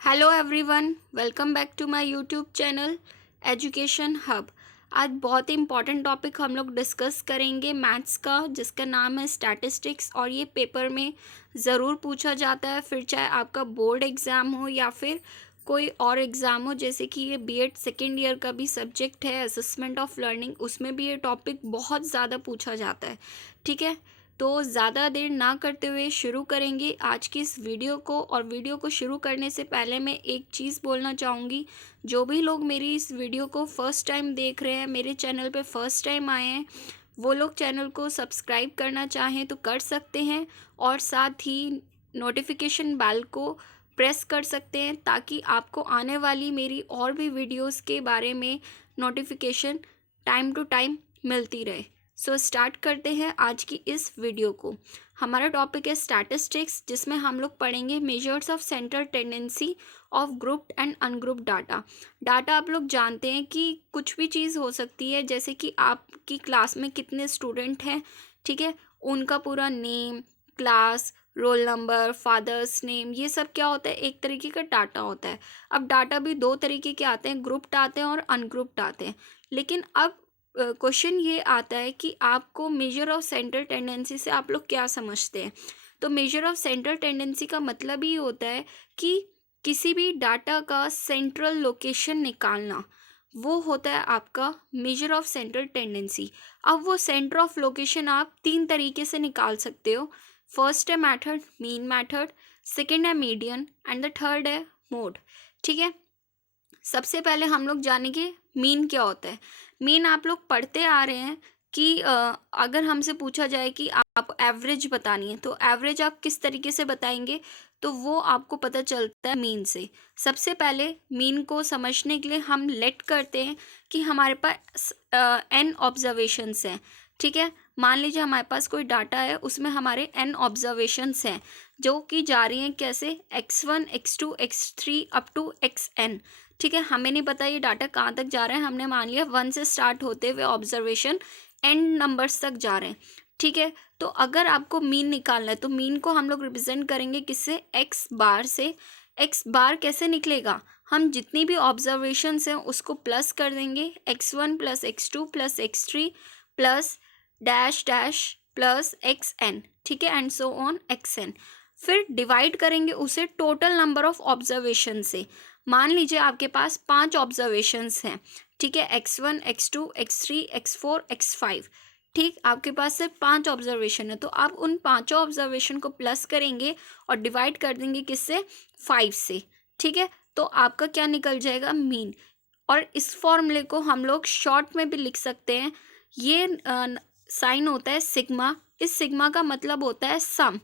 Hello everyone, welcome back to my YouTube channel education hub. आज बहुत ही important topic हम लोग डिस्कस करेंगे मैथ्स का, जिसका नाम है स्टैटिस्टिक्स। और ये पेपर में ज़रूर पूछा जाता है, फिर चाहे आपका बोर्ड एग्ज़ाम हो या फिर कोई और एग्ज़ाम हो। जैसे कि ये बीएड सेकेंड ईयर का भी सब्जेक्ट है असेसमेंट ऑफ लर्निंग, उसमें भी ये टॉपिक बहुत ज़्यादा पूछा जाता है। ठीक है, तो ज़्यादा देर ना करते हुए शुरू करेंगे आज की इस वीडियो को। और वीडियो को शुरू करने से पहले मैं एक चीज़ बोलना चाहूँगी, जो भी लोग मेरी इस वीडियो को फर्स्ट टाइम देख रहे हैं, मेरे चैनल पे फर्स्ट टाइम आए हैं, वो लोग चैनल को सब्सक्राइब करना चाहें तो कर सकते हैं। और साथ ही नोटिफिकेशन बेल को प्रेस कर सकते हैं, ताकि आपको आने वाली मेरी और भी वीडियोस के बारे में नोटिफिकेशन टाइम टू टाइम मिलती रहे। सो स्टार्ट करते हैं आज की इस वीडियो को। हमारा टॉपिक है स्टैटिस्टिक्स, जिसमें हम लोग पढ़ेंगे measures of central tendency of grouped and ungrouped data. Data आप लोग जानते हैं कि कुछ भी चीज़ हो सकती है, जैसे कि आपकी क्लास में कितने स्टूडेंट हैं, ठीक है, उनका पूरा name, class, roll number, father's name, ये सब क्या होता है, एक तरीके का डाटा होता है। अब डाटा भी दो तरीके के आते हैं, ग्रुप्ड आते हैं और अनग्रुप्ड आते हैं। लेकिन अब क्वेश्चन ये आता है कि आपको मेजर ऑफ सेंट्रल टेंडेंसी से आप लोग क्या समझते हैं। तो मेजर ऑफ सेंट्रल टेंडेंसी का मतलब ही होता है कि किसी भी डाटा का सेंट्रल लोकेशन निकालना, वो होता है आपका मेजर ऑफ सेंट्रल टेंडेंसी। अब वो सेंटर ऑफ लोकेशन आप तीन तरीके से निकाल सकते हो। फर्स्ट है मेथड, मीन मेथड, सेकंड है मीडियन एंड द थर्ड है मोड। ठीक है, सबसे पहले हम लोग जानेंगे मीन क्या होता है। मीन आप लोग पढ़ते आ रहे हैं कि अगर हमसे पूछा जाए कि आप एवरेज बतानी है, तो एवरेज आप किस तरीके से बताएंगे, तो वो आपको पता चलता है मीन से। सबसे पहले मीन को समझने के लिए हम लेट करते हैं कि हमारे पास एन ऑब्जर्वेशंस हैं। ठीक है, मान लीजिए हमारे पास कोई डाटा है, उसमें हमारे एन ऑब्जर्वेशंस हैं, जो कि जा रही हैं कैसे, x1 x2 x3 up to xn। ठीक है, हमें नहीं पता ये डाटा कहाँ तक जा रहा है, हमने मान लिया 1 से स्टार्ट होते हुए ऑब्जर्वेशन एंड नंबर्स तक जा रहे हैं। ठीक है, तो अगर आपको मीन निकालना है, तो मीन को हम लोग रिप्रेजेंट करेंगे किससे, एक्स बार से। एक्स बार कैसे निकलेगा, हम जितनी भी ऑब्जर्वेशंस हैं उसको प्लस कर देंगे, x1 plus x2 plus x3 plus dash dash plus xn। ठीक है, एंड सो ऑन xn। फिर डिवाइड करेंगे उसे टोटल नंबर ऑफ ऑब्जर्वेशन से। मान लीजिए आपके पास 5 ऑब्जर्वेशंस हैं। ठीक है, x1 x2 x3 x4 x5। ठीक, आपके पास सिर्फ 5 ऑब्जर्वेशन है, तो आप उन पांचों ऑब्जर्वेशन को प्लस करेंगे और डिवाइड कर देंगे किससे, 5 से। ठीक है, तो आपका क्या निकल जाएगा, मीन। और इस फॉर्मूले को हम लोग शॉर्ट में भी लिख सकते हैं। ये साइन होता है सिग्मा। इस सिग्मा का मतलब होता है सम,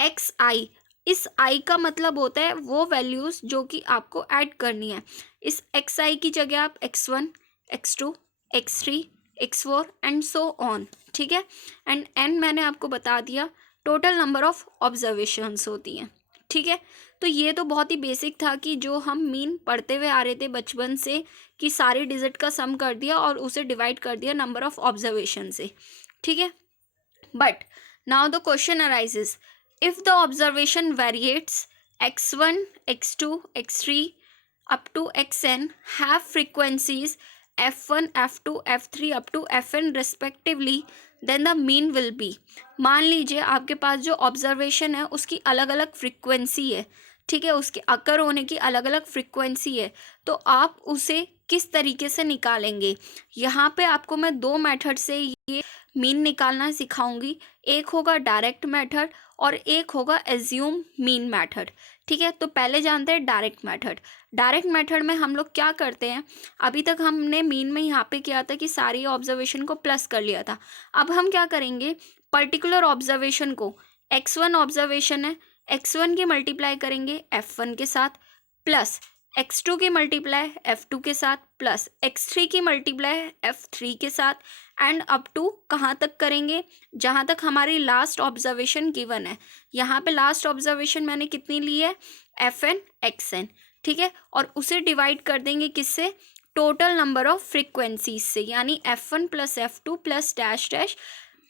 एक्स आई। इस आई का मतलब होता है वो वैल्यूज जो कि आपको ऐड करनी है। इस एक्स आई की जगह आप x1 x2 x3 x4 and so on. ठीक है, एंड एन मैंने आपको बता दिया टोटल नंबर ऑफ ऑब्जर्वेशंस होती हैं। ठीक है, तो ये तो बहुत ही बेसिक था कि जो हम मीन पढ़ते हुए आ रहे थे बचपन से, कि सारी डिजिट का सम कर दिया और उसे डिवाइड कर दिया नंबर ऑफ ऑब्जर्वेशन से। ठीक है, but now the question arises, if the observation variates x1 x2 x3 up to xn have frequencies f1 f2 f3 up to fn respectively, then the mean will be। मान लीजिए आपके पास जो observation है उसकी अलग अलग फ्रीक्वेंसी है। ठीक है, उसके अकर होने की अलग अलग फ्रीक्वेंसी है, तो आप उसे किस तरीके से निकालेंगे। यहाँ पे आपको मैं दो मेथड से ये मीन निकालना सिखाऊंगी। एक होगा डायरेक्ट मेथड और एक होगा एज्यूम मीन मेथड। ठीक है, तो पहले जानते हैं डायरेक्ट मेथड। डायरेक्ट मेथड में हम लोग क्या करते हैं, अभी तक हमने मीन में यहाँ पे किया था कि सारी ऑब्जर्वेशन को प्लस कर लिया था। अब हम क्या करेंगे, पर्टिकुलर ऑब्जर्वेशन को, x1 ऑब्जर्वेशन है, x1 की मल्टीप्लाई करेंगे f1 के साथ, प्लस x2 की मल्टीप्लाई f2 के साथ, प्लस x3 की मल्टीप्लाई f3 के साथ, एंड अप टू कहाँ तक करेंगे, जहाँ तक हमारी लास्ट ऑब्जर्वेशन गिवन है। यहाँ पे लास्ट ऑब्जर्वेशन मैंने कितनी ली है, fn xn। ठीक है, और उसे डिवाइड कर देंगे किससे, टोटल नंबर ऑफ फ्रीक्वेंसीज से, यानी f1 plus f2 plus dash dash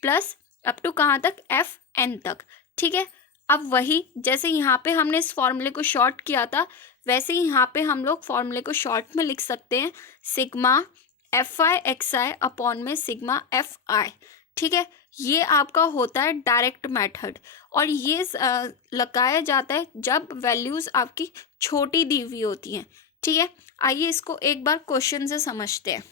plus up to कहाँ तक, fn तक। ठीक है, अब वही जैसे यहाँ पे हमने इस फॉर्मूले को शॉर्ट किया था, वैसे ही यहाँ पे हम लोग फॉर्मूले को शॉर्ट में लिख सकते हैं, सिग्मा एफ आई एक्स आई अपॉन में सिग्मा एफ आई। ठीक है, ये आपका होता है डायरेक्ट मेथड, और ये लगाया जाता है जब वैल्यूज़ आपकी छोटी दी हुई होती हैं। ठीक है, आइए इसको एक बार क्वेश्चन से समझते हैं।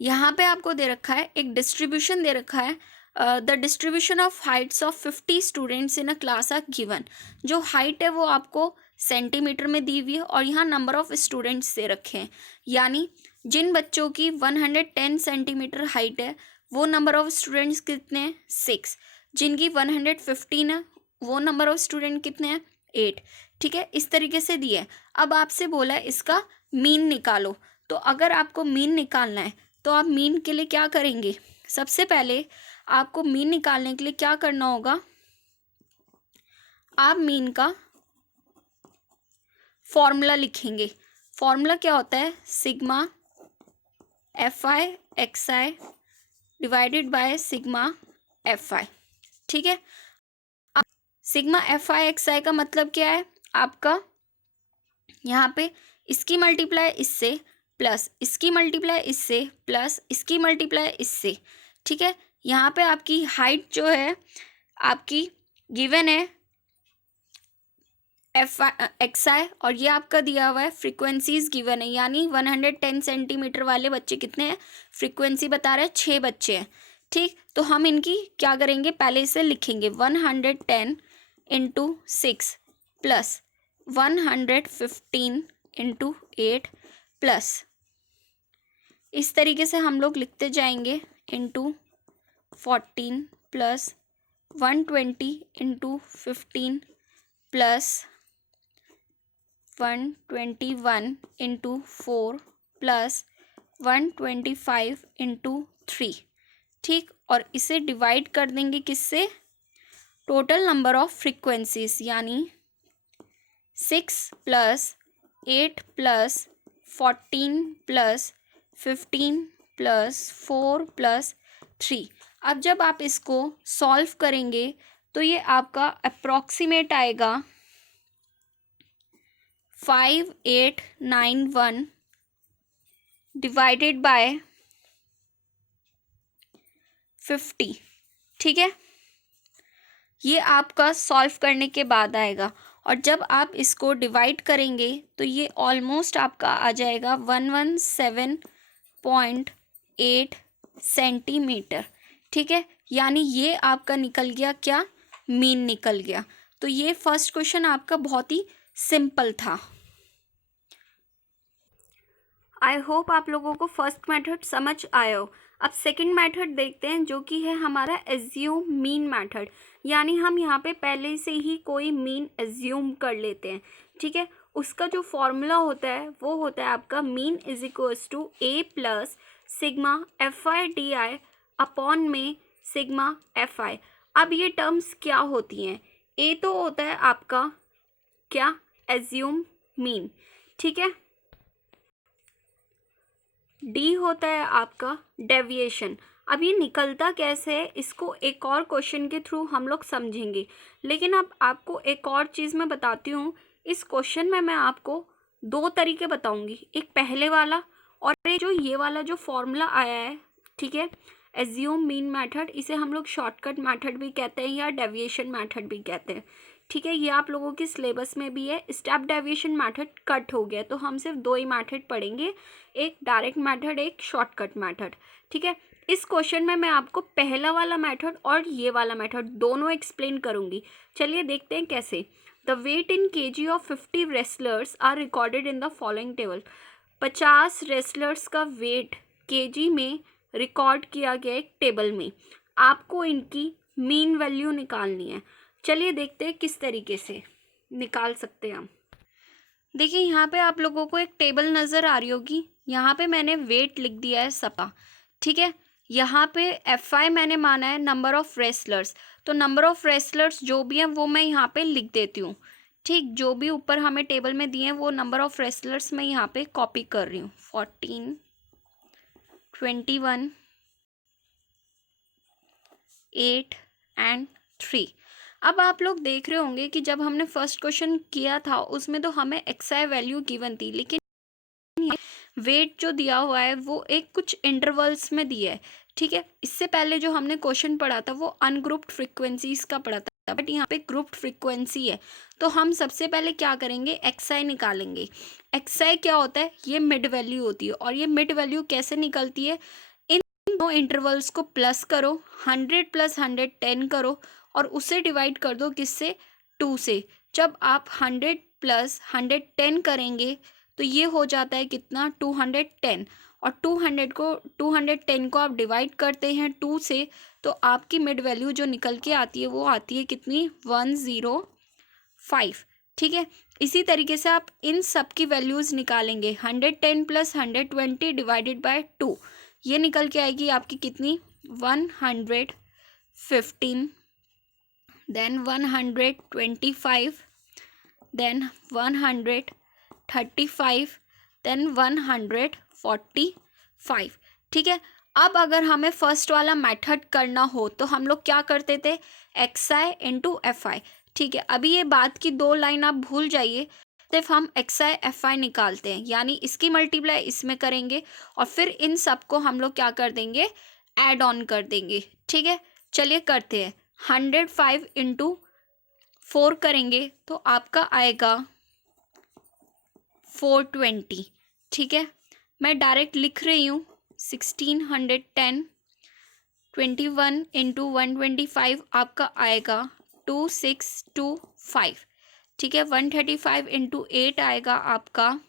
यहाँ पे आपको दे रखा है, एक डिस्ट्रीब्यूशन दे रखा है, the distribution of heights of 50 students in a class are given. जो हाइट है वो आपको सेंटीमीटर में दी हुई है, और यहाँ नंबर ऑफ स्टूडेंट्स दे रखे हैं, यानी जिन बच्चों की 110 सेंटीमीटर हाइट है वो नंबर ऑफ स्टूडेंट्स कितने हैं, 6। जिनकी 115 है वो नंबर ऑफ स्टूडेंट कितने हैं, 8। ठीक है, इस तरीके से दिए है। अब आपसे बोला है इसका मीन निकालो, तो अगर आपको मीन निकालना है तो आप मीन के लिए क्या करेंगे, सबसे पहले आपको मीन निकालने के लिए क्या करना होगा, आप मीन का फॉर्मूला लिखेंगे। फॉर्मूला क्या होता है, sigma F I x I divided by sigma F आई। ठीक है, अब सिग्मा एफ आई एक्स आई का मतलब क्या है आपका, यहाँ पे इसकी मल्टीप्लाई इससे प्लस इसकी मल्टीप्लाई इससे प्लस इसकी मल्टीप्लाई इससे। ठीक है, यहाँ पे आपकी हाइट जो है आपकी गिवन है एफ एक्स आई, और ये आपका दिया हुआ है फ्रीक्वेंसीज गिवन है, यानी 110 सेंटीमीटर वाले बच्चे कितने हैं, फ्रीक्वेंसी बता रहे हैं 6 बच्चे हैं। ठीक, तो हम इनकी क्या करेंगे, पहले इसे लिखेंगे 110 इंटू 6 प्लस 115 इंटू 8 प्लस, इस तरीके से हम लोग लिखते जाएंगे, into 14 plus 120 into 15 plus 121 into 4 plus 125 into 3। ठीक, और इसे डिवाइड कर देंगे किससे, टोटल नंबर ऑफ फ्रीक्वेंसीज, यानी 6 plus 8 plus 14 plus 15 plus 4 plus 3। अब जब आप इसको सॉल्व करेंगे तो ये आपका अप्रॉक्सीमेट आएगा 5891 डिवाइडेड बाय 50। ठीक है, ये आपका सॉल्व करने के बाद आएगा, और जब आप इसको डिवाइड करेंगे तो ये ऑलमोस्ट आपका आ जाएगा 117.8 सेंटीमीटर। ठीक है, यानी ये आपका निकल गया क्या, मीन निकल गया। तो ये फर्स्ट क्वेश्चन आपका बहुत ही सिंपल था। आई होप आप लोगों को फर्स्ट मेथड समझ आया हो। अब सेकंड मेथड देखते हैं, जो कि है हमारा एज्यूम मीन मेथड, यानी हम यहाँ पे पहले से ही कोई मीन एज्यूम कर लेते हैं। ठीक है, उसका जो फॉर्मूला होता है वो होता है आपका mean is equals to A plus sigma F I D I upon में सिग्मा एफ आई। अब ये टर्म्स क्या होती हैं, ए तो होता है आपका क्या, एज्यूम मीन। ठीक है, डी होता है आपका डेविएशन। अब ये निकलता कैसे है, इसको एक और क्वेश्चन के थ्रू हम लोग समझेंगे, लेकिन अब आपको एक और चीज़ मैं बताती हूँ। इस क्वेश्चन में मैं आपको 2 तरीके बताऊँगी, एक पहले वाला और एक जो ये वाला जो फॉर्मूला आया है। ठीक है, एज्यूम मीन मेथड, इसे हम लोग शॉर्टकट मेथड भी कहते हैं या डेविएशन मेथड भी कहते हैं। ठीक है, ये आप लोगों के सिलेबस में भी है। स्टेप डेविएशन मेथड कट हो गया, तो हम सिर्फ 2 ही मेथड पढ़ेंगे, एक डायरेक्ट मेथड, एक शॉर्टकट मेथड। ठीक है, इस क्वेश्चन में मैं आपको पहला वाला मेथड और ये वाला मेथड दोनों एक्सप्लेन करूंगी। चलिए देखते हैं कैसे। The weight in KG of 50 wrestlers are recorded in the following table. 50 wrestlers का वेट केजी में रिकॉर्ड किया गया एक टेबल में। आपको इनकी मीन वैल्यू निकालनी है। चलिए देखते हैं किस तरीके से निकाल सकते हैं हम। देखिए, यहाँ पे आप लोगों को एक टेबल नज़र आ रही होगी। यहाँ पे मैंने वेट लिख दिया है सबका। ठीक है, यहाँ पे एफ आई मैंने माना है नंबर ऑफ रेसलर्स, तो नंबर ऑफ रेसलर्स जो भी हैं वो मैं यहाँ पे लिख देती हूँ। ठीक, जो भी ऊपर हमें टेबल में दिए हैं वो नंबर ऑफ रेसलर्स मैं यहाँ पे कॉपी कर रही हूँ। 14, 21, 8 एंड 3। अब आप लोग देख रहे होंगे कि जब हमने फर्स्ट क्वेश्चन किया था उसमें तो हमें एक्सआई वैल्यू गिवन थी, लेकिन वेट जो दिया हुआ है वो एक कुछ इंटरवल्स में दिया है, ठीक है। इससे पहले जो हमने क्वेश्चन पढ़ा था वो अनग्रुप्ड फ्रीक्वेंसीज का पढ़ा था, बट यहाँ पे ग्रुप्ड फ्रीक्वेंसी है। तो हम सबसे पहले क्या करेंगे, एक्सआई निकालेंगे। एक्सआई क्या होता है, ये मिड वैल्यू होती है, और ये मिड वैल्यू कैसे निकलती है, इन दो इंटरवल्स को प्लस करो, 100 + 100 10 करो, और उसे डिवाइड कर दो किससे, 2 से। जब आप 100 + 100 10 करेंगे तो ये हो जाता है कितना, 210, और 210 को आप डिवाइड करते हैं 2 से, तो आपकी मिड वैल्यू जो निकल के आती है वो आती है कितनी, 105, ठीक है। इसी तरीके से आप इन सब की वैल्यूज़ निकालेंगे, 110 + 120 डिवाइडेड बाय 2, ये निकल के आएगी आपकी कितनी, 115, देन 125, देन 135, देन 145, ठीक है। अब अगर हमें फर्स्ट वाला मेथड करना हो तो हम लोग क्या करते थे, एक्सआई इंटू एफआई, ठीक है। अभी ये बात की 2 लाइन आप भूल जाइए, सिर्फ हम एक्सआई एफआई निकालते हैं, यानी इसकी मल्टीप्लाई इसमें करेंगे और फिर इन सब को हम लोग क्या कर देंगे, ऐड ऑन कर देंगे, ठीक है। चलिए करते हैं, 105 × 4 करेंगे तो आपका आएगा 420, ठीक है। मैं डायरेक्ट लिख रही हूँ, 1610, 21 × 125 आपका आएगा 2625, ठीक है। 135 × 8 आएगा आपका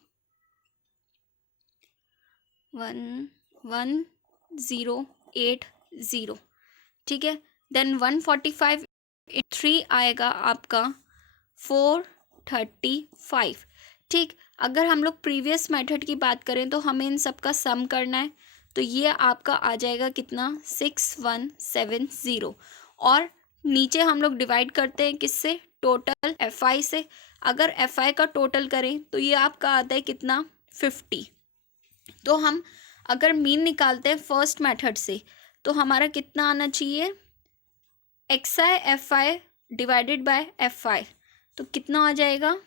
11080, ठीक है। देन 145 × 3 आएगा आपका 435, ठीक। अगर हम लोग प्रीवियस मेथड की बात करें तो हमें इन सब का सम करना है, तो ये आपका आ जाएगा कितना, 6170, और नीचे हम लोग डिवाइड करते हैं किससे, टोटल एफआई से। अगर एफआई का टोटल करें तो ये आपका आता है कितना, 50। तो हम अगर मीन निकालते हैं फर्स्ट मेथड से तो हमारा कितना आना चाहिए, XI FI divided by FI, तो कितना आ जाएगा,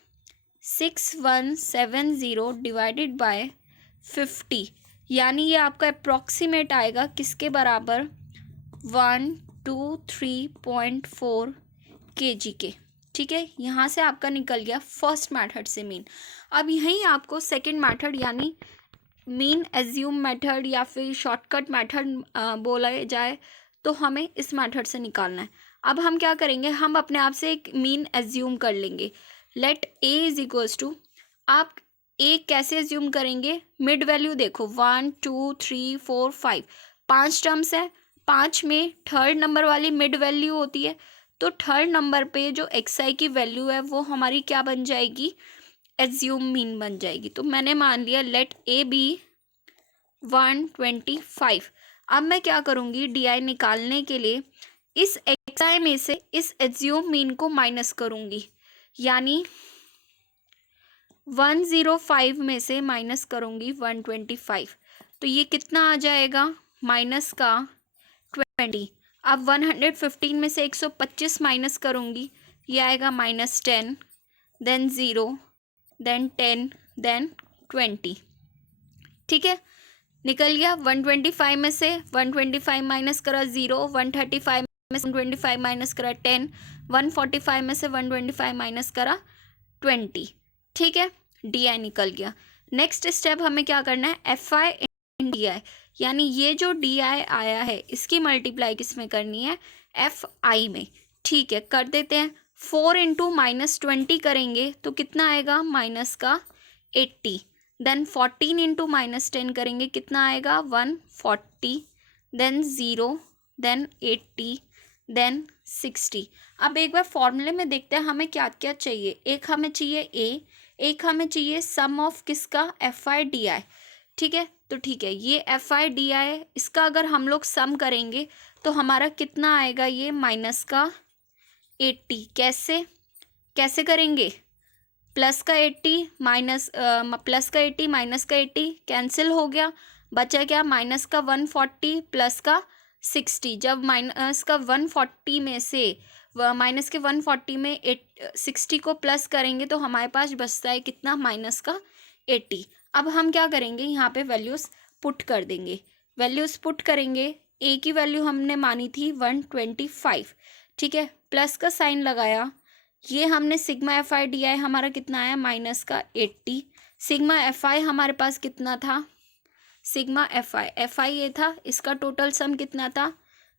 6170 डिवाइडेड बाय 50, यानी ये आपका अप्रॉक्सीमेट आएगा किसके बराबर, 123.4 kg के, ठीक है। यहाँ से आपका निकल गया फर्स्ट मेथड से मीन। अब यहीं आपको सेकंड मेथड यानी मीन एज्यूम मेथड या फिर शॉर्टकट मेथड बोला जाए तो हमें इस मेथड से निकालना है। अब हम क्या करेंगे, हम अपने आप से एक मीन एज्यूम कर लेंगे, let A is equals to, आप ए कैसे एज्यूम करेंगे, मिड वैल्यू देखो 1 2 3 4 5, 5 टर्म्स है, 5 में थर्ड नंबर वाली मिड वैल्यू होती है, तो थर्ड नंबर पे जो एक्सआई की वैल्यू है वो हमारी क्या बन जाएगी, एज्यूम मीन बन जाएगी। तो मैंने मान लिया लेट ए बी 125। अब मैं क्या करूँगी, डी आई निकालने के लिए इस एक्सआई में से इस एज्यूम मीन को माइनस करूँगी, यानी 105 में से माइनस करूँगी 125, तो ये कितना आ जाएगा, माइनस का 20। अब 115 में से 125 माइनस करूँगी, ये आएगा -10, देन 0, देन 10, देन 20, ठीक है। निकल गया 125 में से 125 माइनस करा 0, 135 में से 125 माइनस करा 10, 145 में से 125 माइनस करा 20, ठीक है। डी आई निकल गया। नेक्स्ट स्टेप हमें क्या करना है, F I in D I, यानी ये जो डी आई आया है इसकी मल्टीप्लाई किस में करनी है, एफ आई में, ठीक है। कर देते हैं, 4 × -20 करेंगे तो कितना आएगा, माइनस का 80, देन 14 × -10 करेंगे कितना आएगा, 140, देन 0, देन 80, देन 60। अब एक बार फॉर्मूले में देखते हैं हमें क्या क्या चाहिए, एक हमें चाहिए ए, एक हमें चाहिए सम ऑफ किसका, एफ आई डी आई, ठीक है। तो ठीक है, ये एफ आई डी आई इसका अगर हम लोग सम करेंगे तो हमारा कितना आएगा, ये माइनस का 80। कैसे कैसे करेंगे, प्लस का 80 माइनस प्लस का 80 माइनस का 80 कैंसिल हो गया, बचा क्या, माइनस का 140 प्लस का 60। जब माइनस का 140 में से माइनस के 140 में 60 को प्लस करेंगे तो हमारे पास बचता है कितना, माइनस का 80। अब हम क्या करेंगे, यहाँ पे वैल्यूज़ पुट कर देंगे। वैल्यूज़ पुट करेंगे, ए की वैल्यू हमने मानी थी 125, ठीक है, प्लस का साइन लगाया। ये हमने सिग्मा एफ आई डी आई हमारा कितना आया, माइनस का 80। सिग्मा एफ आई हमारे पास कितना था, सिग्मा एफ आई ये था, इसका टोटल सम कितना था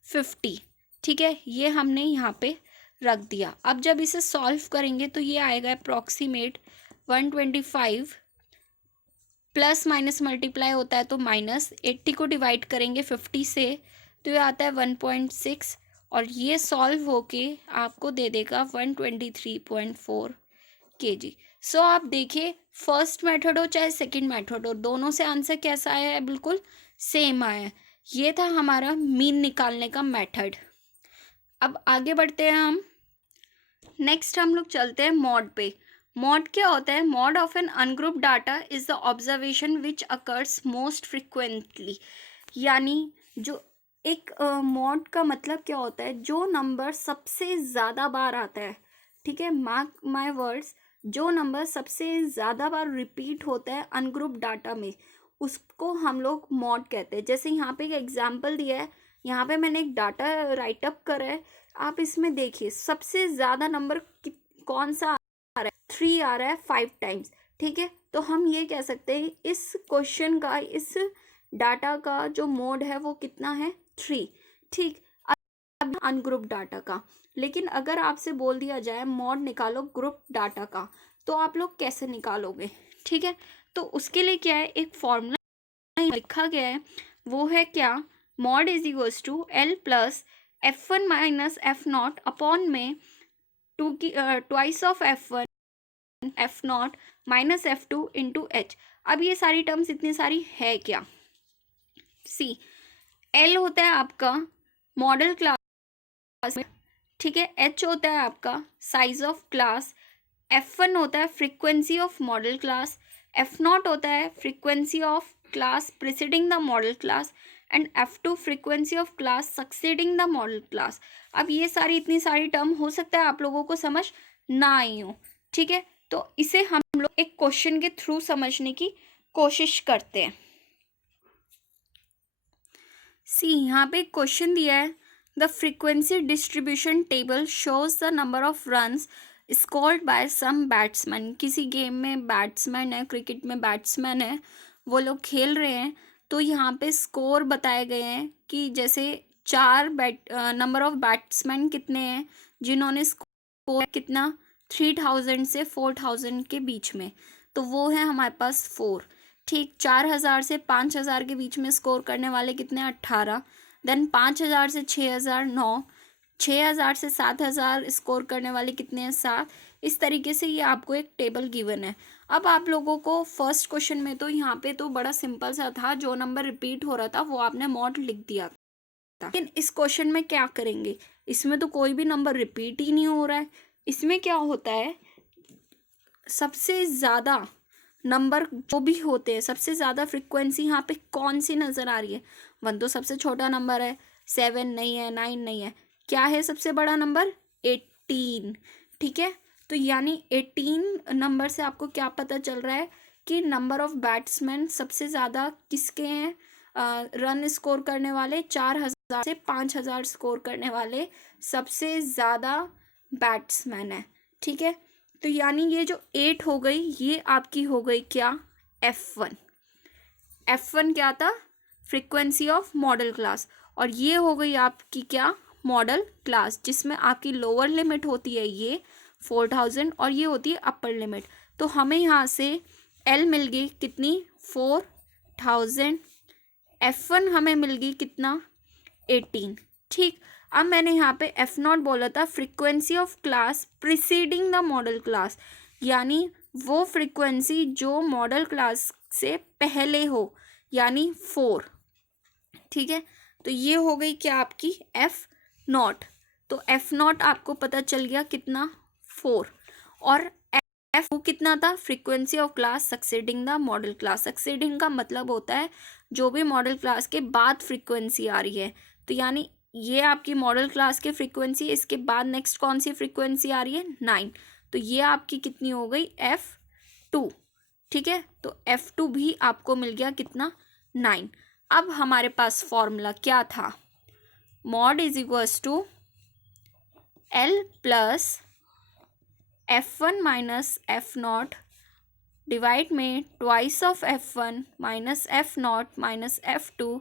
50, ठीक है। ये हमने यहाँ पे रख दिया। अब जब इसे सॉल्व करेंगे तो ये आएगा अप्रॉक्सीमेट 125, प्लस माइनस मल्टीप्लाई होता है तो माइनस, 80 को डिवाइड करेंगे 50 से तो ये आता है 1.6, और ये सॉल्व होके आपको दे देगा 123.4 kg। सो आप देखिए, फर्स्ट मेथड हो चाहे सेकंड मेथड हो, दोनों से आंसर कैसा आया है, बिल्कुल सेम आया है। ये था हमारा मीन निकालने का मेथड। अब आगे बढ़ते हैं हम। नेक्स्ट हम लोग चलते हैं मॉड पे। मॉड क्या होता है, mode of an ungroup data is the observation which occurs most frequently. यानी जो एक मॉड का मतलब क्या होता है, जो नंबर सबसे ज़्यादा बार आता है, ठीक है, मार्क माय वर्ड्स, जो नंबर सबसे ज़्यादा बार रिपीट होता है अनग्रुप डाटा में, उसको हम लोग मॉड कहते हैं। जैसे यहाँ पे एक एग्जांपल दिया है, यहाँ पे मैंने एक डाटा राइटअप करा है, आप इसमें देखिए सबसे ज़्यादा नंबर कौन सा आ रहा है, 3 आ रहा है 5 टाइम्स, ठीक है। तो हम ये कह सकते हैं इस क्वेश्चन का, इस डाटा का जो मोड है वो कितना है, 3, ठीक। अब अनग्रुप डाटा का, लेकिन अगर आपसे बोल दिया जाए मॉड निकालो ग्रुप डाटा का, तो आप लोग कैसे निकालोगे, ठीक है। तो उसके लिए क्या है, एक फॉर्मूला लिखा गया है, वो है क्या, mode is equals to L plus F1 minus F0 upon में टू की twice of F1 F0 minus F2 into H. अब ये सारी टर्म्स इतनी सारी है क्या, सी एल होता है आपका मॉडल क्लास में, ठीक है, एच होता है आपका साइज ऑफ क्लास, F1 होता है frequency of model class, F0 होता है frequency of class preceding the model class, and F2 frequency of class succeeding the model class. अब ये सारी इतनी सारी टर्म हो सकता है आप लोगों को समझ ना आई हो, ठीक है। तो इसे हम लोग एक क्वेश्चन के थ्रू समझने की कोशिश करते हैं। सी यहाँ पे एक क्वेश्चन दिया है, the frequency distribution table shows the number of runs scored by some batsman. किसी गेम में बैट्समैन है, क्रिकेट में बैट्समैन है, वो लोग खेल रहे हैं, तो यहाँ पे स्कोर बताए गए हैं कि जैसे नंबर ऑफ बैट्समैन कितने हैं जिन्होंने स्कोर कितना 3000 से 4000 के बीच में, तो वो है हमारे पास 4, ठीक। 4000 से 5000 के बीच में स्कोर करने वाले कितने, 18। देन 5000 से 6000 9, 6000 से 7000 स्कोर करने वाले कितने हैं, 7। इस तरीके से ये आपको एक टेबल गिवन है। अब आप लोगों को फर्स्ट क्वेश्चन में तो यहाँ पे तो बड़ा सिंपल सा था, जो नंबर रिपीट हो रहा था वो आपने मॉड लिख दिया था। लेकिन इस क्वेश्चन में क्या करेंगे, इसमें तो कोई भी नंबर रिपीट ही नहीं हो रहा है। इसमें क्या होता है, सबसे ज़्यादा नंबर जो भी होते हैं, सबसे ज़्यादा फ्रिक्वेंसी यहाँ पे कौन सी नज़र आ रही है, 1 तो सबसे छोटा नंबर है, 7 नहीं है, 9 नहीं है, क्या है सबसे बड़ा नंबर, 18, ठीक है। तो यानी 18 नंबर से आपको क्या पता चल रहा है कि नंबर ऑफ बैट्समैन सबसे ज़्यादा किसके हैं, रन स्कोर करने वाले 4000 से 5000 स्कोर करने वाले सबसे ज़्यादा बैट्समैन है, ठीक है। तो यानी ये जो 8 हो गई, ये आपकी हो गई क्या, F1। F1 क्या था, फ्रीक्वेंसी ऑफ मॉडल क्लास, और ये हो गई आपकी क्या, मॉडल क्लास, जिसमें आपकी लोअर लिमिट होती है ये 4000 और ये होती है अपर लिमिट। तो हमें यहाँ से L मिल गई कितनी, 4000, F1 हमें मिल गई कितना, 18, ठीक। अब मैंने यहाँ पे F0 बोला था frequency of class preceding the model class, यानी वो फ्रीक्वेंसी जो मॉडल क्लास से पहले हो, यानी 4, ठीक है। तो ये हो गई क्या आपकी F0। तो F0 आपको पता चल गया कितना, 4, और F2 कितना था, frequency of class succeeding the model class. Succeeding का मतलब होता है जो भी मॉडल क्लास के बाद फ्रीक्वेंसी आ रही है, तो यानी ये आपकी मॉडल क्लास की फ्रीक्वेंसी, इसके बाद नेक्स्ट कौन सी फ्रीक्वेंसी आ रही है, 9। तो ये आपकी कितनी हो गई, F2। ठीक है, तो F2 भी आपको मिल गया कितना, 9। अब हमारे पास फॉर्मूला क्या था, mode is equals to L plus F1 minus F0 divide में twice of F1 minus F0 minus F2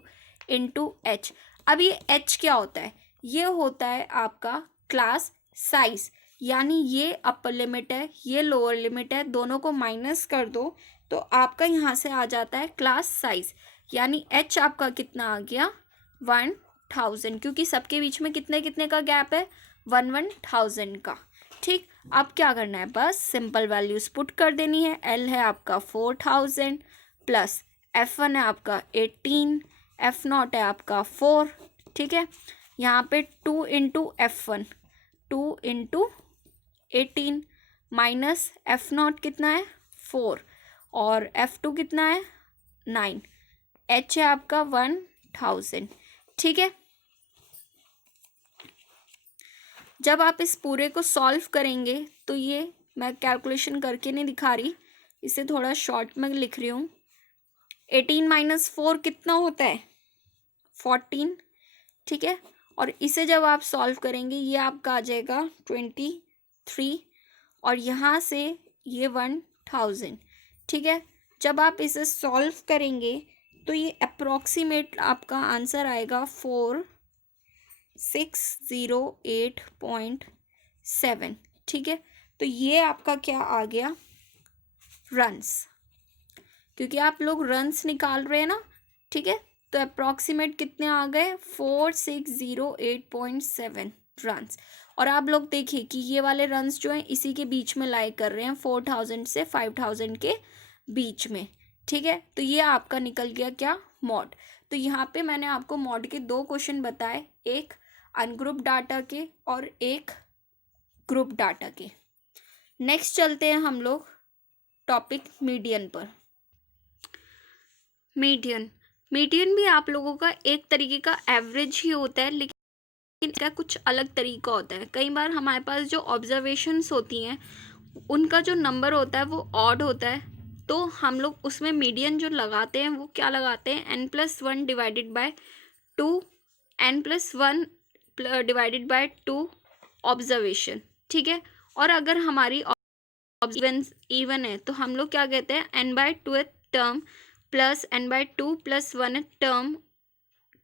into H। अब ये H क्या होता है, ये होता है आपका क्लास साइज, यानी ये अपर लिमिट है, ये लोअर लिमिट है, दोनों को माइनस कर दो तो आपका यहाँ से आ जाता है क्लास साइज, यानी H आपका कितना आ गया, 1000, क्योंकि सबके बीच में कितने कितने का गैप है, 1000 का। ठीक, अब क्या करना है, बस सिंपल वैल्यूज पुट कर देनी है। L है आपका 4000 प्लस F1 है आपका 18, F0 है आपका 4। ठीक है, यहाँ पे 2 into F1, 2 into 18 minus F0 कितना है, 4, और F2 कितना है, 9, H है आपका 1000। ठीक है, जब आप इस पूरे को सॉल्व करेंगे तो ये मैं कैलकुलेशन करके नहीं दिखा रही, इसे थोड़ा शॉर्ट में लिख रही हूँ। 18 माइनस 4 कितना होता है, 14। ठीक है, और इसे जब आप सॉल्व करेंगे ये आपका आ जाएगा 23, और यहाँ से ये 1000। ठीक है, जब आप इसे सॉल्व करेंगे तो ये अप्रॉक्सीमेट आपका आंसर आएगा 4608.7। ठीक है, तो ये आपका क्या आ गया, रन्स, क्योंकि आप लोग रन्स निकाल रहे हैं ना। ठीक है, तो अप्रॉक्सीमेट कितने आ गए, 4608.7 रन्स। और आप लोग देखिए कि ये वाले रन्स जो हैं इसी के बीच में लाई कर रहे हैं, 4000 से 5000 के बीच में। ठीक है, तो ये आपका निकल गया क्या, मॉड। तो यहाँ पे मैंने आपको मॉड के 2 क्वेश्चन बताए, एक अनग्रुप डाटा के और एक ग्रुप डाटा के। नेक्स्ट चलते हैं हम लोग टॉपिक मीडियन पर। मीडियन भी आप लोगों का एक तरीके का एवरेज ही होता है, लेकिन इसका कुछ अलग तरीका होता है। कई बार हमारे पास जो ऑब्जर्वेशंस होती हैं उनका जो नंबर होता है वो ऑड होता है, तो हम लोग उसमें मीडियन जो लगाते हैं वो क्या लगाते हैं, n+1 divided by 2, n+1 divided by 2 observation. ठीक है, और अगर हमारी इवन है तो हम लोग क्या कहते हैं, n/2 term plus n/2 plus 1 term.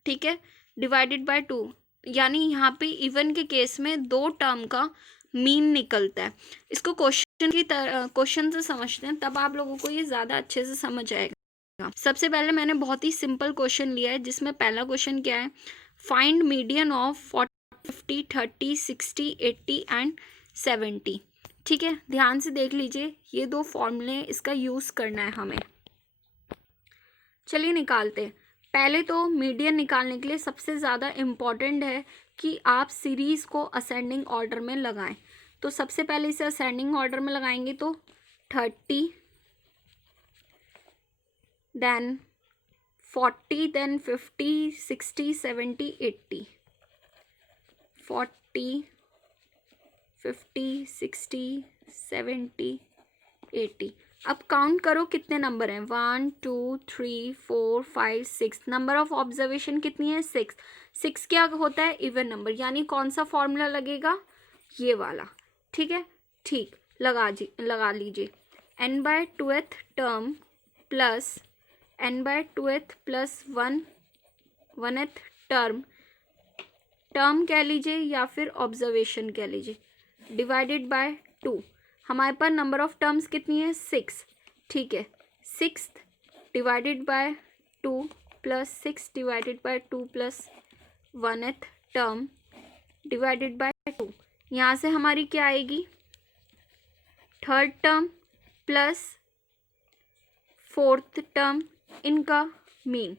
ठीक है, डिवाइडेड बाय 2, यानी यहाँ पे इवन के केस में 2 टर्म का मीन निकलता है। इसको क्वेश्चन से समझते हैं, तब आप लोगों को ये ज़्यादा अच्छे से समझ आएगा। सबसे पहले मैंने बहुत ही सिंपल क्वेश्चन लिया है, जिसमें पहला क्वेश्चन क्या है, फाइंड मीडियन ऑफ 40, 50, 30, 60, 80 एंड 70। ठीक है, ध्यान से देख लीजिए, ये 2 फॉर्मूले इसका यूज़ करना है हमें। चलिए निकालते हैं। पहले तो मीडियन निकालने के लिए सबसे ज़्यादा इम्पॉर्टेंट है कि आप सीरीज़ को असेंडिंग ऑर्डर में लगाएं। तो सबसे पहले इसे असेंडिंग ऑर्डर में लगाएंगे तो 30, देन 40, देन 50, 60, 70, 80, 40, 50, 60, 70, 80। अब काउंट करो कितने नंबर हैं, 1 2 3 4 5 6। नंबर ऑफ ऑब्जर्वेशन कितनी है, 6। 6 क्या होता है, इवन नंबर, यानी कौन सा फॉर्मूला लगेगा, ये वाला। ठीक है, ठीक, लगा लीजिए, n/2th term plus n/2th plus 1th term कह लीजिए या फिर ऑब्जर्वेशन कह लीजिए, डिवाइडेड बाय 2। हमारे पास नंबर ऑफ टर्म्स कितनी है, 6। ठीक है, 6 divided by 2 plus 6 divided by 2 plus 1th term divided by 2। यहाँ से हमारी क्या आएगी, 3rd term plus 4th term, इनका मीन।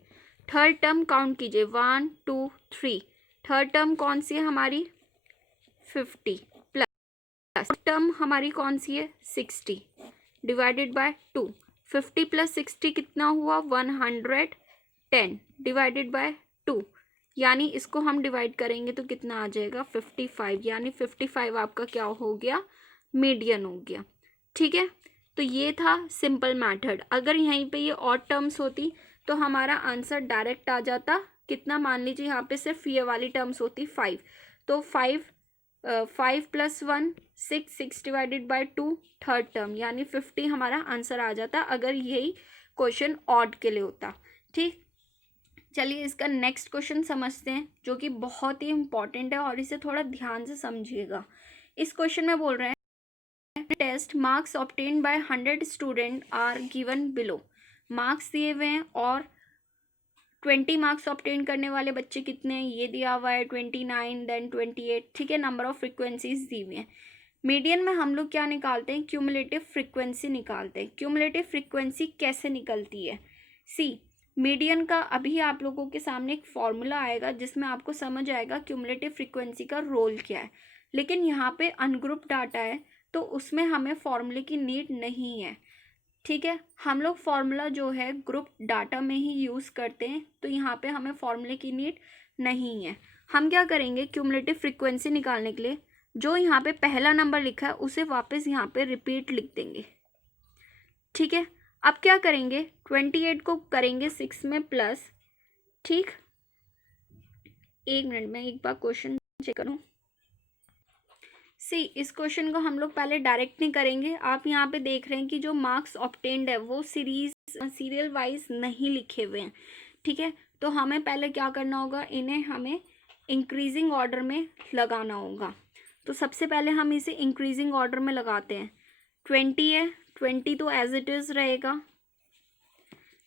3rd टर्म काउंट कीजिए, 1 2 3। 3rd टर्म कौन सी है हमारी, 50 प्लस टर्म हमारी कौन सी है, 60 डिवाइडेड बाय 2। 50 प्लस 60 कितना हुआ, 110 डिवाइडेड बाय 2। यानी इसको हम डिवाइड करेंगे तो कितना आ जाएगा 55, यानी 55 आपका क्या हो गया, मीडियन हो गया। ठीक है, तो ये था सिंपल मेथड। अगर यहीं पे ये ऑड टर्म्स होती तो हमारा आंसर डायरेक्ट आ जाता। कितना, मान लीजिए यहाँ पे सिर्फ ये वाली टर्म्स होती 5, तो 5 + 1 6, 6 डिवाइडेड बाय 2 थर्ड टर्म, यानी 50 हमारा आंसर आ जाता अगर यही क्वेश्चन ऑड के लिए होता। ठीक, चलिए इसका नेक्स्ट क्वेश्चन समझते हैं जो कि बहुत ही इंपॉर्टेंट है और इसे थोड़ा ध्यान से समझिएगा। इस क्वेश्चन में बोल रहे हैं test marks obtained by 100 student are given below. Marks दिए हुए हैं और 20 मार्क्स ऑब्टेन करने वाले बच्चे कितने हैं ये दिया हुआ है 29, देन 28। ठीक है, नंबर ऑफ फ्रिक्वेंसीज दी हुई हैं। मीडियन में हम लोग क्या निकालते हैं, क्यूमुलेटिव फ्रिक्वेंसी निकालते हैं। क्यूमुलेटिव फ्रिक्वेंसी कैसे निकलती है, सी मीडियन का अभी आप लोगों के सामने एक फॉर्मूला आएगा जिसमें आपको समझ आएगा क्यूमुलेटिव फ्रिक्वेंसी का रोल क्या है। लेकिन यहाँ पे अनग्रुप डाटा है तो उसमें हमें फॉर्मूले की नीड नहीं है। ठीक है, हम लोग फॉर्मूला जो है ग्रुप डाटा में ही यूज़ करते हैं, तो यहाँ पे हमें फॉर्मूले की नीड नहीं है। हम क्या करेंगे, क्यूमुलेटिव फ्रिक्वेंसी निकालने के लिए जो यहाँ पे पहला नंबर लिखा है उसे वापस यहाँ पे रिपीट लिख देंगे। ठीक है, अब क्या करेंगे, 28 को करेंगे 6 में प्लस। ठीक, एक मिनट में एक बार क्वेश्चन चेक करूँ। सी, इस क्वेश्चन को हम लोग पहले डायरेक्ट नहीं करेंगे। आप यहाँ पे देख रहे हैं कि जो मार्क्स ऑब्टेन्ड है वो सीरियल वाइज नहीं लिखे हुए हैं। ठीक है, तो हमें पहले क्या करना होगा, इन्हें हमें इंक्रीजिंग ऑर्डर में लगाना होगा। तो सबसे पहले हम इसे इंक्रीजिंग ऑर्डर में लगाते हैं। 20 है, 20 तो एज इट इज़ रहेगा।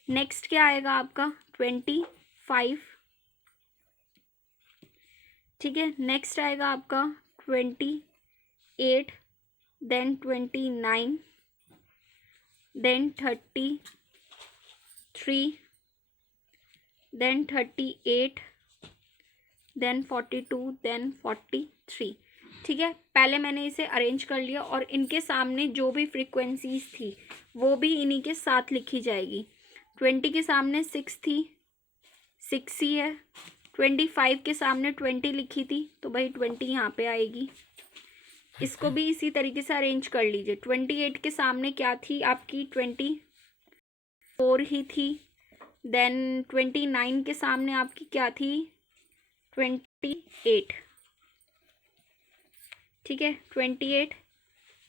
नेक्स्ट क्या आएगा आपका 25। ठीक है, नेक्स्ट आएगा आपका 28, then 29, then 33, then 38, then 42, then 43। ठीक है, पहले मैंने इसे अरेंज कर लिया और इनके सामने जो भी फ्रीक्वेंसीज थी वो भी इन्हीं के साथ लिखी जाएगी। 20 के सामने 6 थी, 6 ही है। 25 के सामने 20 लिखी थी तो भाई 20 यहाँ पे आएगी। इसको भी इसी तरीके से अरेंज कर लीजिए। 28 के सामने क्या थी आपकी, 24 ही थी। देन 29 के सामने आपकी क्या थी, 28। ठीक है, 28,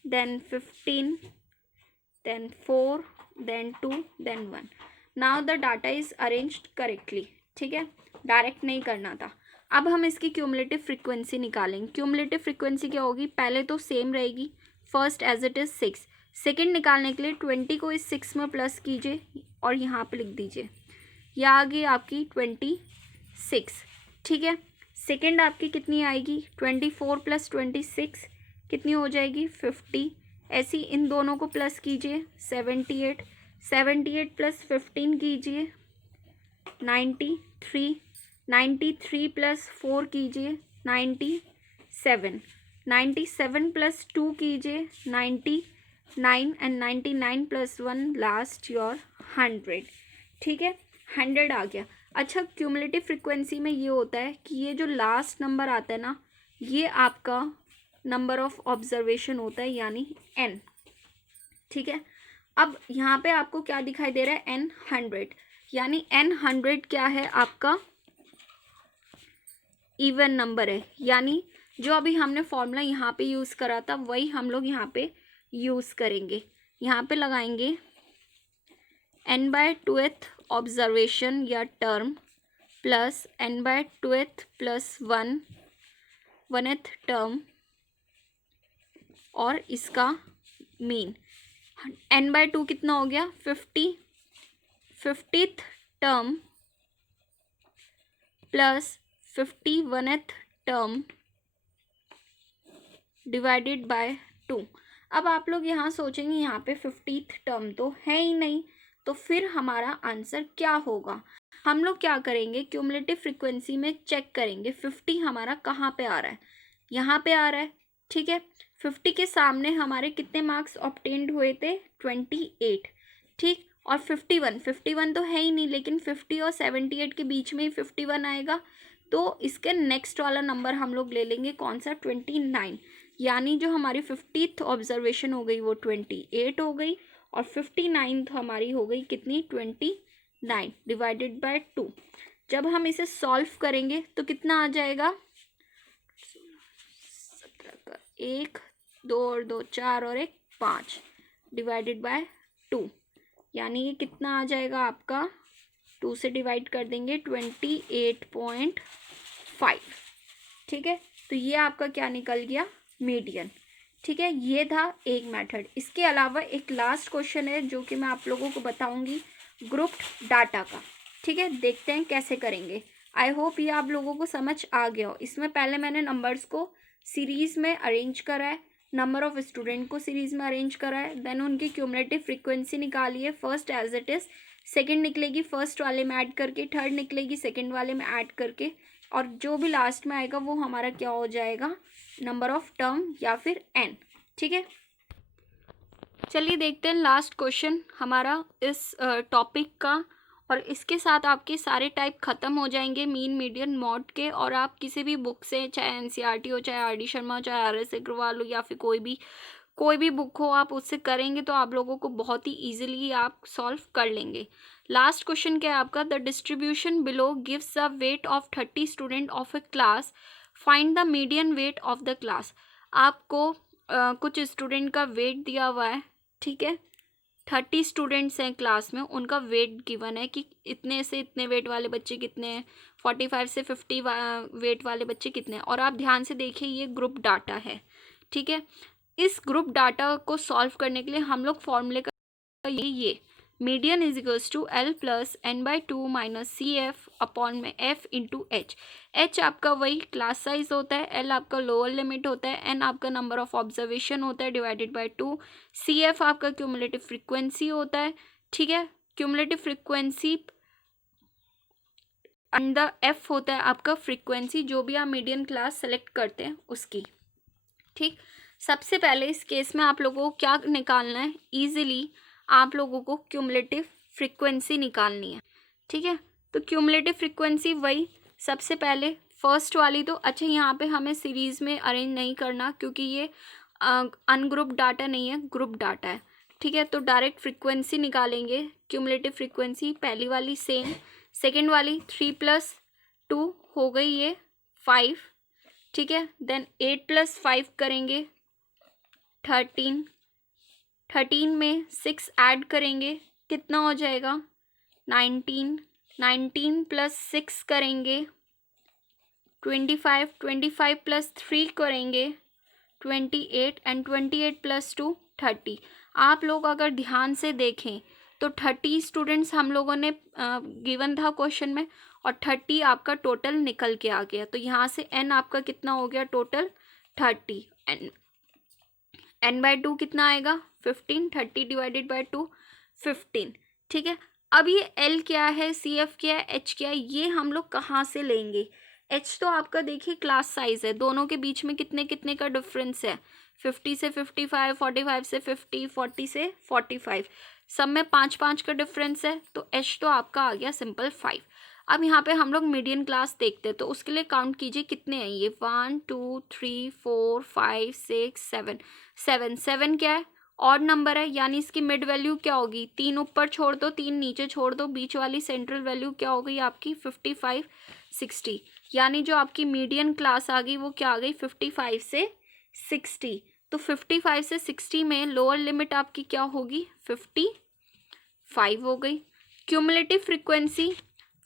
then 15, then 4, then 2, then 1। Now the data is arranged correctly. ठीक है, डायरेक्ट नहीं करना था। अब हम इसकी क्यूमुलेटिव फ्रीक्वेंसी निकालेंगे। क्यूमुलेटिव फ्रीक्वेंसी क्या होगी, पहले तो सेम रहेगी, first as it is 6। Second निकालने के लिए 20 को इस 6 में प्लस कीजिए और यहाँ पे लिख दीजिए, यह आ गई आपकी 26। ठीक है, सेकेंड आपकी कितनी आएगी, 24 + 26 कितनी हो जाएगी, 50। ऐसी इन दोनों को प्लस कीजिए, 78, 78 + 15 कीजिए, 93, 93 + 4 कीजिए, 97, 97 + 2 कीजिए, 99, एंड 99 + 1 लास्ट योर 100। ठीक है, 100 आ गया। अच्छा, क्यूमुलेटिव फ्रिक्वेंसी में ये होता है कि ये जो लास्ट नंबर आता है ना, ये आपका नंबर ऑफ ऑब्जर्वेशन होता है, यानी n। ठीक है, अब यहाँ पे आपको क्या दिखाई दे रहा है, n 100, यानी n 100 क्या है आपका, इवन नंबर है। यानी जो अभी हमने फॉर्मूला यहाँ पे यूज़ करा था वही हम लोग यहाँ पे यूज़ करेंगे। यहाँ पे लगाएंगे n/2th ऑब्जर्वेशन या term plus n/2th + 1th term और इसका मीन। n/2 कितना हो गया, 50, 50th term plus 51th term divided by 2। अब आप लोग यहाँ सोचेंगे यहाँ पे 50th टर्म तो है ही नहीं, तो फिर हमारा आंसर क्या होगा। हम लोग क्या करेंगे, क्यूमुलेटिव फ्रिक्वेंसी में चेक करेंगे 50 हमारा कहाँ पे आ रहा है, यहाँ पे आ रहा है। ठीक है, 50 के सामने हमारे कितने मार्क्स ऑब्टेन्ड हुए थे, 28। ठीक, और 51 तो है ही नहीं, लेकिन 50 और 78 के बीच में ही 51 आएगा, तो इसके नेक्स्ट वाला नंबर हम लोग ले लेंगे कौन सा, 29। यानी जो हमारी 50th ऑब्जर्वेशन हो गई वो 28 हो गई, और 59th हमारी हो गई कितनी, 29 डिवाइडेड बाय 2। जब हम इसे सॉल्व करेंगे तो कितना आ जाएगा, 1 2 और 2 4 और 1 5 डिवाइडेड बाय 2, यानी ये कितना आ जाएगा आपका, 2 से डिवाइड कर देंगे 28.5। ठीक है, तो ये आपका क्या निकल गया, मीडियन। ठीक है, ये था एक मेथड। इसके अलावा एक लास्ट क्वेश्चन है जो कि मैं आप लोगों को बताऊंगी ग्रुप्ड डाटा का। ठीक है, देखते हैं कैसे करेंगे। आई होप ये आप लोगों को समझ आ गया हो। इसमें पहले मैंने नंबर्स को सीरीज में अरेंज करा है, नंबर ऑफ स्टूडेंट को सीरीज में अरेंज करा है, देन उनकी क्यूमुलेटिव फ्रीक्वेंसी निकाली है first as it is, second निकलेगी फर्स्ट वाले में ऐड करके, थर्ड निकलेगी सेकंड वाले में ऐड करके, और जो भी लास्ट में आएगा वो हमारा क्या हो जाएगा, नंबर ऑफ टर्म या फिर n। ठीक है, चलिए देखते हैं लास्ट क्वेश्चन हमारा इस टॉपिक का, और इसके साथ आपके सारे टाइप ख़त्म हो जाएंगे मीन मीडियन मॉड के। और आप किसी भी बुक से, चाहे एनसीईआरटी हो, चाहे आर डी शर्मा हो, चाहे RS अग्रवाल हो, या फिर कोई भी बुक हो, आप उससे करेंगे तो आप लोगों को बहुत ही ईजिली आप सॉल्व कर लेंगे। लास्ट क्वेश्चन क्या है आपका, the distribution below gives the weight of 30 student of A class, find the median weight of the class. आपको कुछ स्टूडेंट का वेट दिया हुआ है, ठीक है, 30 स्टूडेंट्स हैं क्लास में, उनका वेट गिवन है कि इतने से इतने वेट वाले बच्चे कितने हैं, 45 से 50 वेट वाले बच्चे कितने हैं। और आप ध्यान से देखिए ये ग्रुप डाटा है। ठीक है, इस ग्रुप डाटा को सॉल्व करने के लिए हम लोग फॉर्मूले का ये median is equals to L plus n/2 minus CF upon में F इंटू H। H आपका वही क्लास साइज होता है, L आपका लोअर लिमिट होता है, N आपका नंबर ऑफ ऑब्जर्वेशन होता है डिवाइडेड बाय 2, CF आपका क्यूमुलेटिव फ्रीक्वेंसी होता है। ठीक है, cumulative frequency and the F होता है आपका फ्रीक्वेंसी, जो भी आप मीडियन क्लास सेलेक्ट करते हैं उसकी। ठीक, सबसे पहले इस केस में आप लोगों को क्या निकालना है, ईजिली आप लोगों को क्यूमुलेटिव फ्रीक्वेंसी निकालनी है। ठीक है, तो क्यूमुलेटिव फ्रीक्वेंसी वही सबसे पहले फर्स्ट वाली, तो अच्छा यहाँ पे हमें सीरीज़ में अरेंज नहीं करना क्योंकि ये अनग्रुप डाटा नहीं है, ग्रुप डाटा है। ठीक है, तो डायरेक्ट फ्रीक्वेंसी निकालेंगे। क्यूमुलेटिव फ्रीक्वेंसी पहली वाली सेम, सेकेंड वाली 3 + 2 हो गई ये 5। ठीक है, देन 8 + 5 करेंगे 13, 13 में 6 ऐड करेंगे कितना हो जाएगा 19, 19 + 6 करेंगे 25, 25 + 3 करेंगे 28, एंड 28 + 2 30। आप लोग अगर ध्यान से देखें तो 30 स्टूडेंट्स हम लोगों ने गिवन था क्वेश्चन में, और 30 आपका टोटल निकल के आ गया। तो यहाँ से n आपका कितना हो गया टोटल 30, n/2 कितना आएगा 15, 30 डिवाइडेड बाय 2 15। ठीक है, अब ये L क्या है, CF क्या है, H क्या है, ये हम लोग कहाँ से लेंगे। H तो आपका देखिए क्लास साइज है, दोनों के बीच में कितने कितने का डिफरेंस है, 50 से 55, 45 से 50, 40 से 45, सब में 5-5 का डिफरेंस है। तो H तो आपका आ गया सिंपल 5। अब यहाँ पे हम लोग मीडियन क्लास देखते हैं, तो उसके लिए काउंट कीजिए कितने हैं ये, 1 2 3 4 5 6 7 7 7 क्या है, ऑड नंबर है, यानी इसकी मिड वैल्यू क्या होगी, 3 ऊपर छोड़ दो 3 नीचे छोड़ दो, बीच वाली सेंट्रल वैल्यू क्या हो गई आपकी 55 60, यानी जो आपकी मीडियन क्लास आ गई वो क्या आ गई 55 से 60। तो 55 से 60 में लोअर लिमिट आपकी क्या होगी 55 हो गई। क्यूमुलेटिव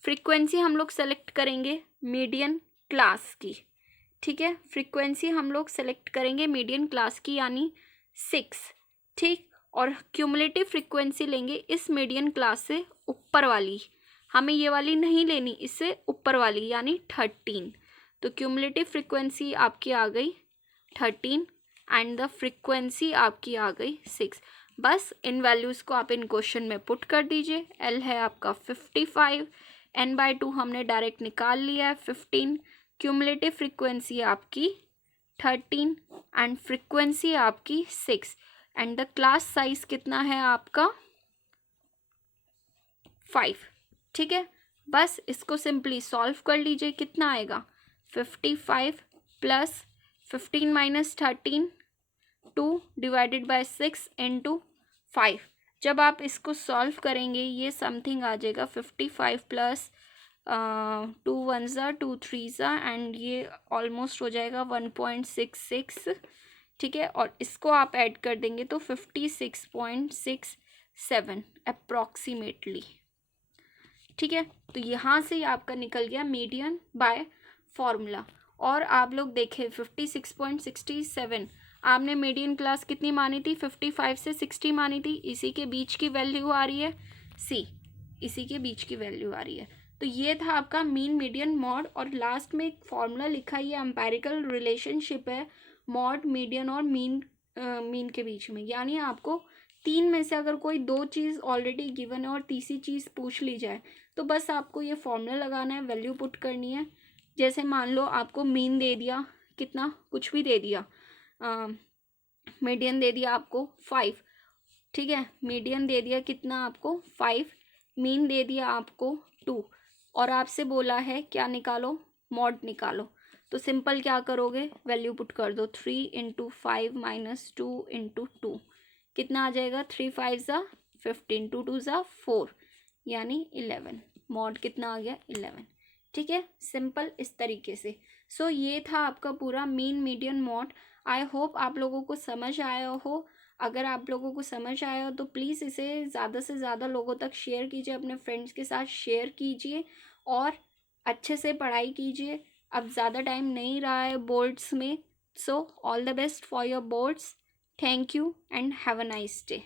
फ्रीक्वेंसी हम लोग सेलेक्ट करेंगे मीडियन क्लास की। ठीक है, फ्रीक्वेंसी हम लोग सेलेक्ट करेंगे मीडियन क्लास की यानी 6। ठीक, और क्यूमुलेटिव फ्रीक्वेंसी लेंगे इस मीडियन क्लास से ऊपर वाली, हमें ये वाली नहीं लेनी, इससे ऊपर वाली यानी 13। तो क्यूमुलेटिव फ्रीक्वेंसी आपकी आ गई 13 एंड द फ्रीक्वेंसी आपकी आ गई 6। बस इन वैल्यूज़ को आप इन क्वेश्चन में पुट कर दीजिए। L है आपका 55, n/2 हमने डायरेक्ट निकाल लिया है 15, क्यूमुलेटिव फ्रीक्वेंसी आपकी 13 एंड फ्रीक्वेंसी आपकी 6, एंड द क्लास साइज कितना है आपका 5। ठीक है, बस इसको सिंपली सॉल्व कर लीजिए, कितना आएगा 55 plus 15 minus 13 2 divided by 6 into 5। जब आप इसको सॉल्व करेंगे ये समथिंग आ जाएगा 55 प्लस 2 वन ज़ा 2 थ्री ज़ा एंड ये ऑलमोस्ट हो जाएगा 1.66, ठीक है। और इसको आप ऐड कर देंगे तो 56.67 अप्रॉक्सीमेटली, ठीक है। तो यहाँ से आपका निकल गया मीडियन बाय फॉर्मूला। और आप लोग देखें 56.67, आपने मीडियन क्लास कितनी मानी थी, 55 से 60 मानी थी, इसी के बीच की वैल्यू आ रही है सी, इसी के बीच की वैल्यू आ रही है। तो ये था आपका मीन मीडियन मॉड। और लास्ट में एक फॉर्मूला लिखा, ये एम्पेरिकल रिलेशनशिप है मॉड मीडियन और मीन के बीच में। यानी आपको तीन में से अगर कोई दो चीज़ ऑलरेडी गिवन है और तीसरी चीज़ पूछ ली जाए तो बस आपको ये फॉर्मूला लगाना है, वैल्यू पुट करनी है। जैसे मान लो आपको मीन दे दिया, कितना कुछ भी दे दिया, मीडियन दे दिया आपको 5, ठीक है। मीडियन दे दिया कितना आपको 5, मीन दे दिया आपको 2, और आपसे बोला है क्या निकालो, मॉड निकालो। तो सिंपल क्या करोगे, वैल्यू पुट कर दो, 3 इंटू 5 माइनस 2 इंटू 2, कितना आ जाएगा 3 5 ज़ा 15, 2 2 ज़ा 4 यानी 11। मॉड कितना आ गया 11, ठीक है। सिंपल इस तरीके से। सो ये था आपका पूरा mean median mode. I hope आप लोगों को समझ आया हो। अगर आप लोगों को समझ आया हो तो प्लीज़ इसे ज़्यादा से ज़्यादा लोगों तक शेयर कीजिए, अपने फ्रेंड्स के साथ शेयर कीजिए और अच्छे से पढ़ाई कीजिए। अब ज़्यादा टाइम नहीं रहा है बोर्ड्स में, so all the best for your boards. Thank you and have a nice day.